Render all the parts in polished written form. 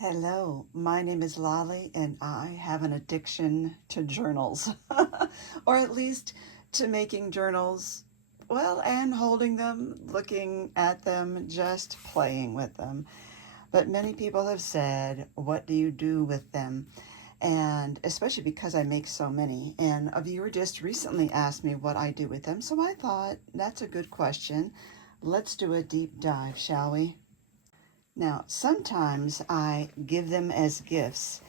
Hello, my name is Lolly and I have an addiction to journals, or at least to making journals, well, and holding them, looking at them, just playing with them. But many people have said, what do you do with them? And especially because I make so many. And a viewer just recently asked me what I do with them, so I thought that's a good question. Let's do a deep dive, shall we? Now, sometimes I give them as gifts.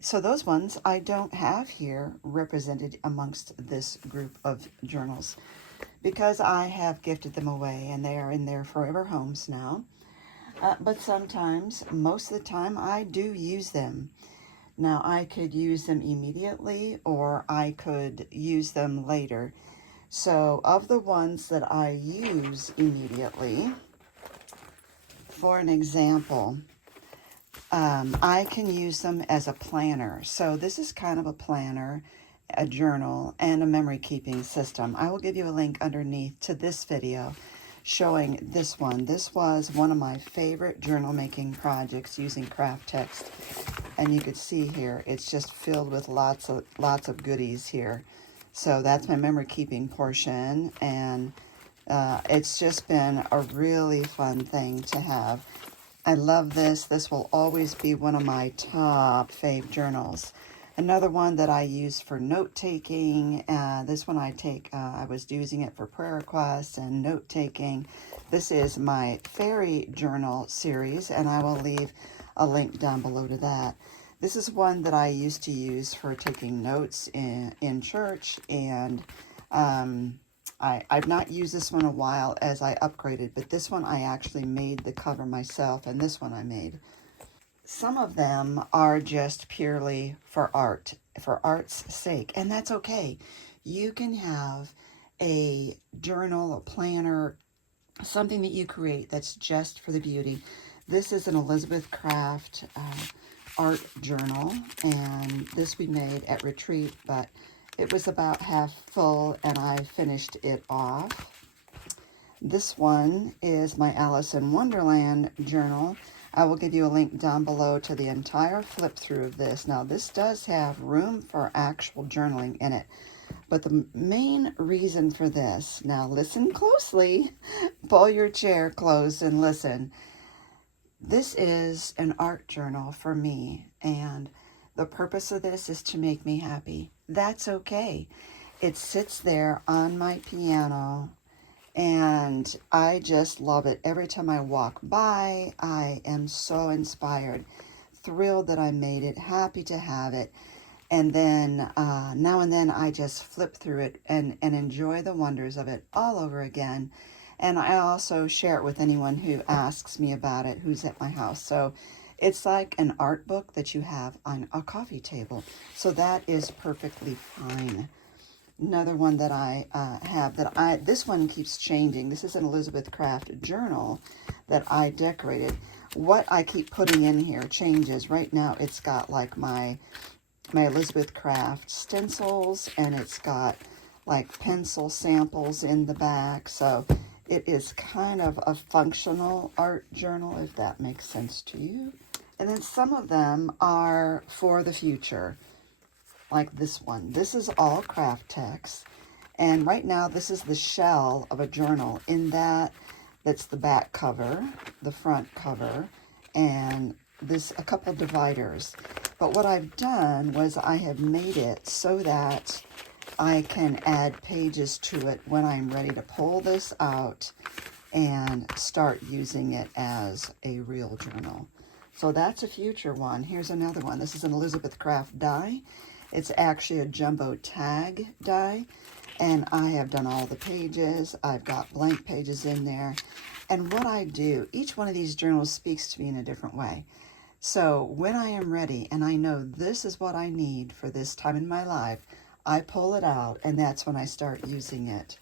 So those ones I don't have here represented amongst this group of journals because I have gifted them away and they are in their forever homes now. But sometimes, most of the time, I do use them. Now, I could use them immediately or I could use them later. So, of the ones that I use immediately, for an example, I can use them as a planner. So this is kind of a planner, a journal, and a memory keeping system. I will give you a link underneath to this video showing this one. This was one of my favorite journal making projects using craft text. And you could see here, it's just filled with lots of goodies here. So that's my memory keeping portion, and it's just been a really fun thing to have. I love this. This will always be one of my top fave journals. Another one that I use for note-taking. This one I was using it for prayer requests and note-taking. This is my fairy journal series, and I will leave a link down below to that. This is one that I used to use for taking notes in church, and I've not used this one in a while as I upgraded, but this one I actually made the cover myself, and this one I made. Some of them are just purely for art, for art's sake, and that's okay. You can have a journal, a planner, something that you create that's just for the beauty. This is an Elizabeth Craft art journal, and this we made at retreat, but it was about half full and I finished it off. This one is my Alice in Wonderland journal. I will give you a link down below to the entire flip through of this. Now this does have room for actual journaling in it, but the main reason for this, now listen closely, pull your chair close and listen. This is an art journal for me, and the purpose of this is to make me happy. That's okay. It sits there on my piano, and I just love it. Every time I walk by, I am so inspired, thrilled that I made it, happy to have it. And then now and then I just flip through it and enjoy the wonders of it all over again. And I also share it with anyone who asks me about it, who's at my house. So it's like an art book that you have on a coffee table. So that is perfectly fine. Another one that I have this one keeps changing. This is an Elizabeth Craft journal that I decorated. What I keep putting in here changes. Right now it's got like my Elizabeth Craft stencils, and it's got like pencil samples in the back. So it is kind of a functional art journal, if that makes sense to you. And then some of them are for the future, like this one. This is all craft text. And right now, this is the shell of a journal. In that's the back cover, the front cover, and a couple dividers. But what I've done was I have made it so that I can add pages to it when I'm ready to pull this out and start using it as a real journal. So that's a future one. Here's another one. This is an Elizabeth Craft die. It's actually a jumbo tag die, and I have done all the pages. I've got blank pages in there. And what I do, each one of these journals speaks to me in a different way. So when I am ready and I know this is what I need for this time in my life, I pull it out, and that's when I start using it.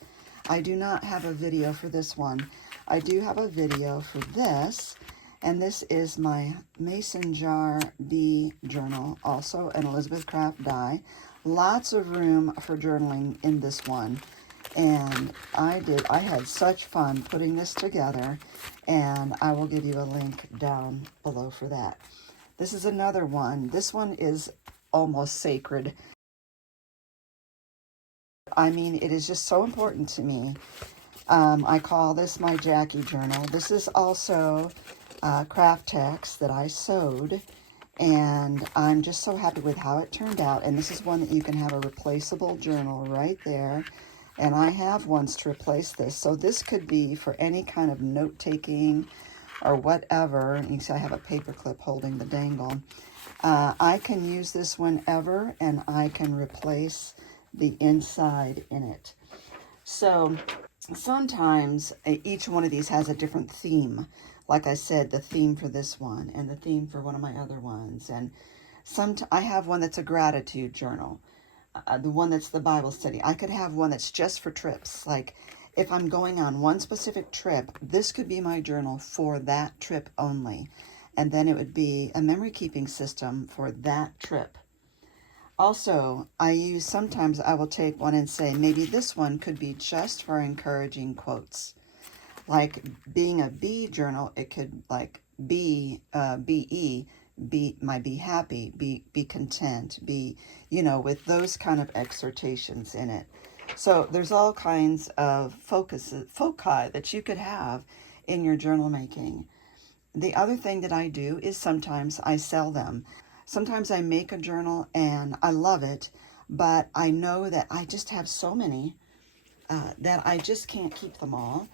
I do not have a video for this one. I do have a video for this, and this is my Mason Jar D journal, also an Elizabeth Craft die. Lots of room for journaling in this one. And I had such fun putting this together, and I will give you a link down below for that. This is another one. This one is almost sacred. I mean, it is just so important to me. I call this my Jackie journal. This is also craft text that I sewed, and I'm just so happy with how it turned out. And this is one that you can have a replaceable journal right there. And I have ones to replace this. So this could be for any kind of note-taking or whatever. And you can see I have a paper clip holding the dangle. I can use this whenever, and I can replace the inside in it. So sometimes each one of these has a different theme. Like I said, the theme for this one and the theme for one of my other ones. And I have one that's a gratitude journal. The one that's the Bible study. I could have one that's just for trips. Like if I'm going on one specific trip, this could be my journal for that trip only. And then it would be a memory keeping system for that trip. Also, sometimes I will take one and say, maybe this one could be just for encouraging quotes. Like being a B journal, it could like be B-E, be happy, be content, with those kind of exhortations in it. So there's all kinds of foci that you could have in your journal making. The other thing that I do is sometimes I sell them. Sometimes I make a journal and I love it, but I know that I just have so many that I just can't keep them all.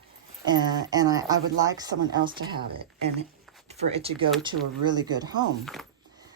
And I would like someone else to have it and for it to go to a really good home.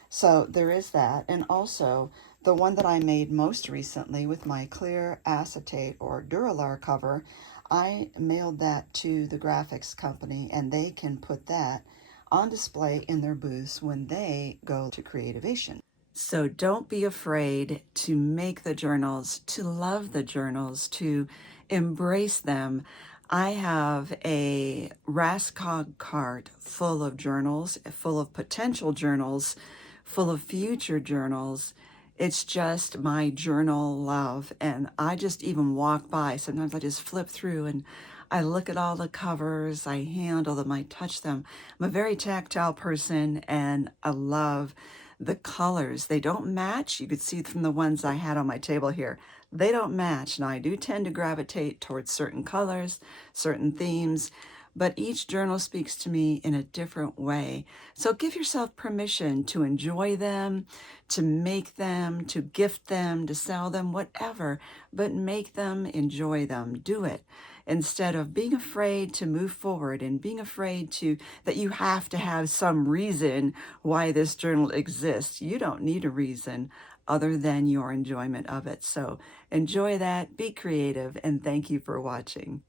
So there is that. And also the one that I made most recently with my clear acetate or Duralar cover, I mailed that to the graphics company, and they can put that on display in their booths when they go to Creativation. So don't be afraid to make the journals, to love the journals, to embrace them. I have a Rascog cart full of journals, full of potential journals, full of future journals. It's just my journal love, and I just even walk by. Sometimes I just flip through and I look at all the covers, I handle them, I touch them. I'm a very tactile person, and I love the colors. They don't match. You could see from the ones I had on my table here. They don't match. Now, I do tend to gravitate towards certain colors, certain themes, but each journal speaks to me in a different way. So give yourself permission to enjoy them, to make them, to gift them, to sell them, whatever, but make them, enjoy them, do it. Instead of being afraid to move forward and being afraid that you have to have some reason why this journal exists. You don't need a reason other than your enjoyment of it. So enjoy that, be creative, and thank you for watching.